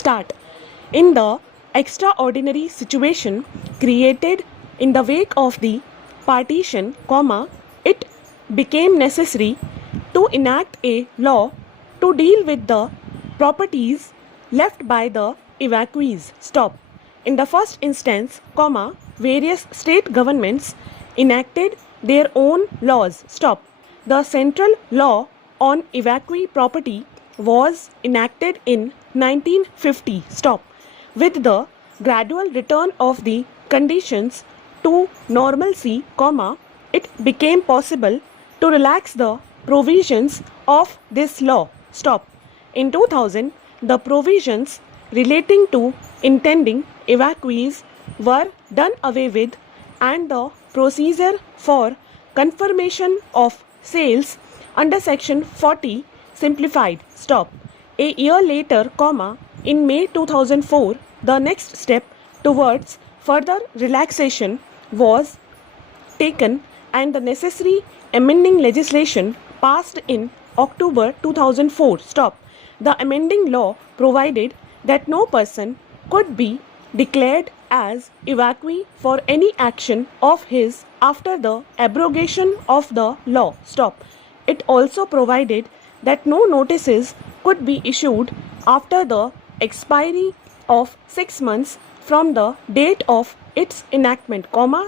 start. In the extraordinary situation created in the wake of the partition, it became necessary to enact a law to deal with the properties left by the evacuees. Stop. In the first instance, various state governments enacted their own laws. Stop. The central law on evacuee property was enacted in 1950. Stop. With the gradual return of the conditions to normalcy, it became possible to relax the provisions of this law. Stop. In 2000, the provisions relating to intending evacuees were done away with and the procedure for confirmation of sales under section 40 simplified. Stop. A year later, in May 2004, the next step towards further relaxation was taken and the necessary amending legislation passed in October 2004. Stop. The amending law provided that no person could be declared as evacuee for any action of his after the abrogation of the law. Stop. It also provided that no notices could be issued after the expiry of 6 months from the date of its enactment,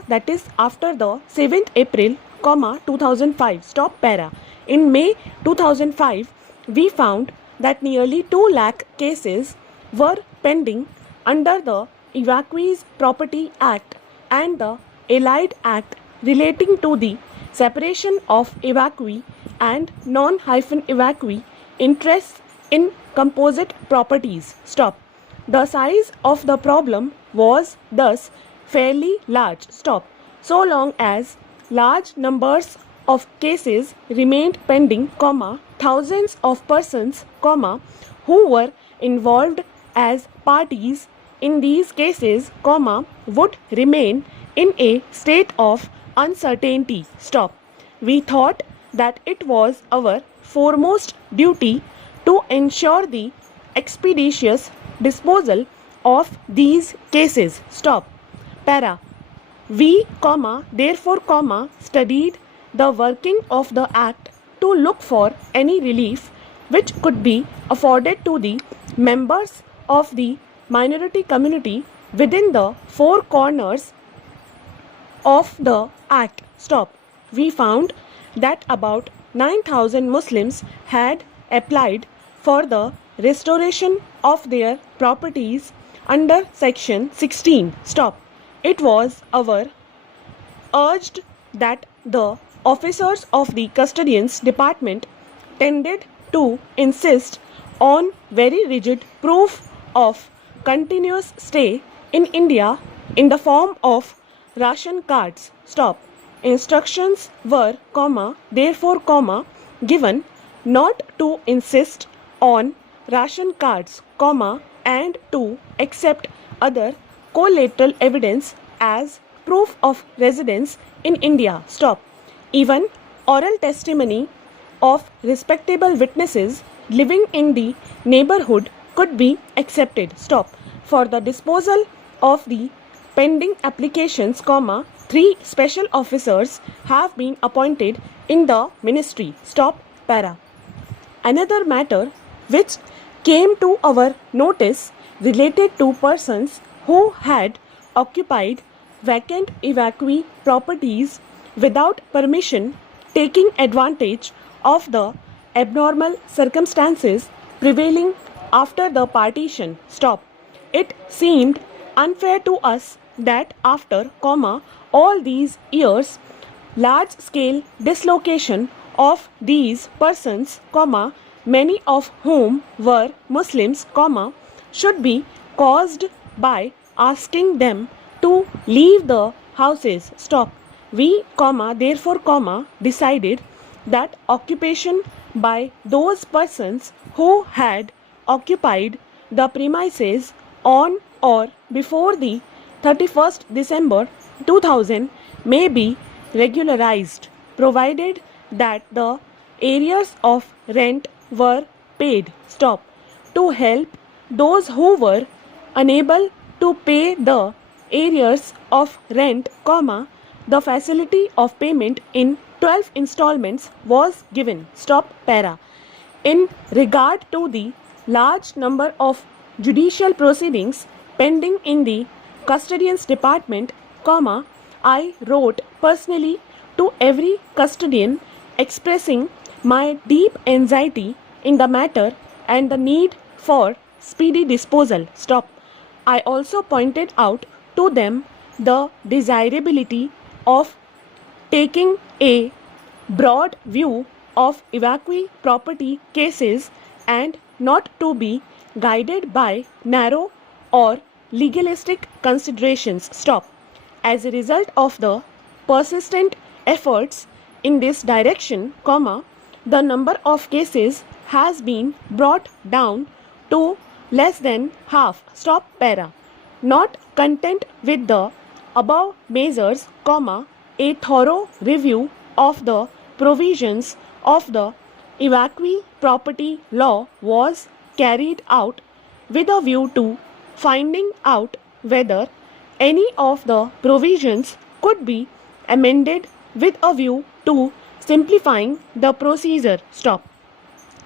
that is after the 7th April, 2005. Stop para. In May 2005, we found that nearly 2 lakh cases were pending under the Evacuees Property Act and the Allied Act relating to the separation of evacuee and non-evacuee interests in composite properties. Stop. The size of the problem was thus fairly large. Stop. So long as large numbers of cases remained pending, thousands of persons, who were involved as parties in these cases, would remain in a state of uncertainty. Stop. We thought that it was our foremost duty to ensure the expeditious disposal of these cases. Stop. Para. We, therefore, studied the working of the Act to look for any relief which could be afforded to the members of the minority community within the four corners of the Act. Stop. We found that about 9,000 Muslims had applied for the restoration of their properties under section 16. Stop. It was our urged that the officers of the custodians department tended to insist on very rigid proof of continuous stay in India in the form of ration cards. Stop. Instructions were, therefore, given not to insist on ration cards, and to accept other collateral evidence as proof of residence in India. Stop. Even oral testimony of respectable witnesses living in the neighborhood could be accepted. Stop. For the disposal of the pending applications, 3 special officers have been appointed in the ministry. Stop. Para. Another matter which came to our notice related to persons who had occupied vacant evacuee properties without permission, taking advantage of the abnormal circumstances prevailing after the partition. Stop. It seemed unfair to us that after, all these years, large-scale dislocation of these persons, many of whom were Muslims, should be caused by asking them to leave the houses. Stop. We, therefore, decided that occupation by those persons who had occupied the premises on or before the 31st December 2000 may be regularized, provided that the arrears of rent were paid. Stop. To help those who were unable to pay the arrears of rent, comma, the facility of payment in 12 installments was given. Stop para. In regard to the large number of judicial proceedings pending in the custodian's department, comma, I wrote personally to every custodian expressing my deep anxiety in the matter and the need for speedy disposal. Stop. I also pointed out to them the desirability of taking a broad view of evacuee property cases and not to be guided by narrow or legalistic considerations. Stop. As a result of the persistent efforts in this direction, comma, the number of cases has been brought down to less than half. Stop para. Not content with the above measures, comma, a thorough review of the provisions of the evacuee property law was carried out with a view to finding out whether any of the provisions could be amended with a view to simplifying the procedure. Stop.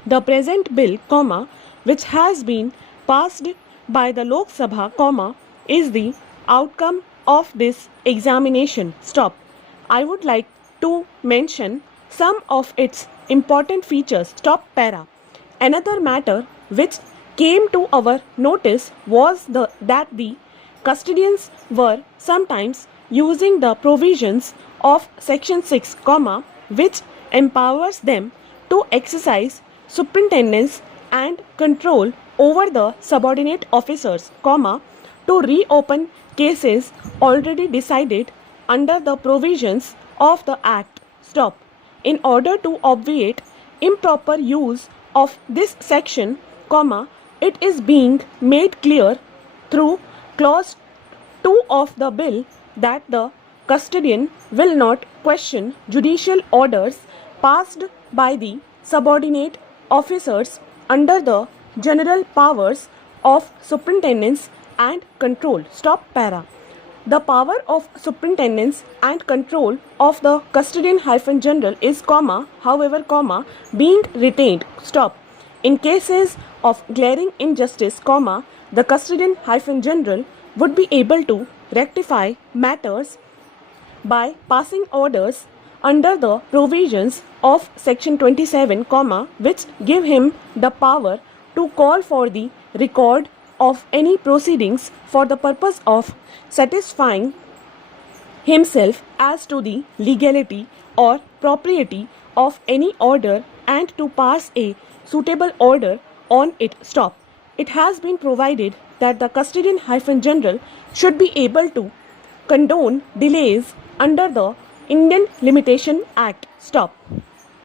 The present bill, comma, which has been passed by the Lok Sabha, comma, is the outcome of this examination. Stop. I would like to mention some of its important features. Stop para. Another matter which came to our notice was that the custodians were sometimes using the provisions of section 6, comma, which empowers them to exercise superintendence and control over the subordinate officers, comma, to reopen cases already decided under the provisions of the Act. Stop. In order to obviate improper use of this section, comma, it is being made clear through clause 2 of the bill that the custodian will not question judicial orders passed by the subordinate officers under the general powers of superintendence and control. Stop para. The power of superintendence and control of the custodian-general is, comma, however, comma, being retained. Stop. In cases of glaring injustice, comma, the custodian-general would be able to rectify matters by passing orders under the provisions of section 27, comma, which give him the power to call for the record of any proceedings for the purpose of satisfying himself as to the legality or propriety of any order and to pass a suitable order on it. Stop. It has been provided that the custodian-general should be able to condone delays under the Indian Limitation Act. Stop.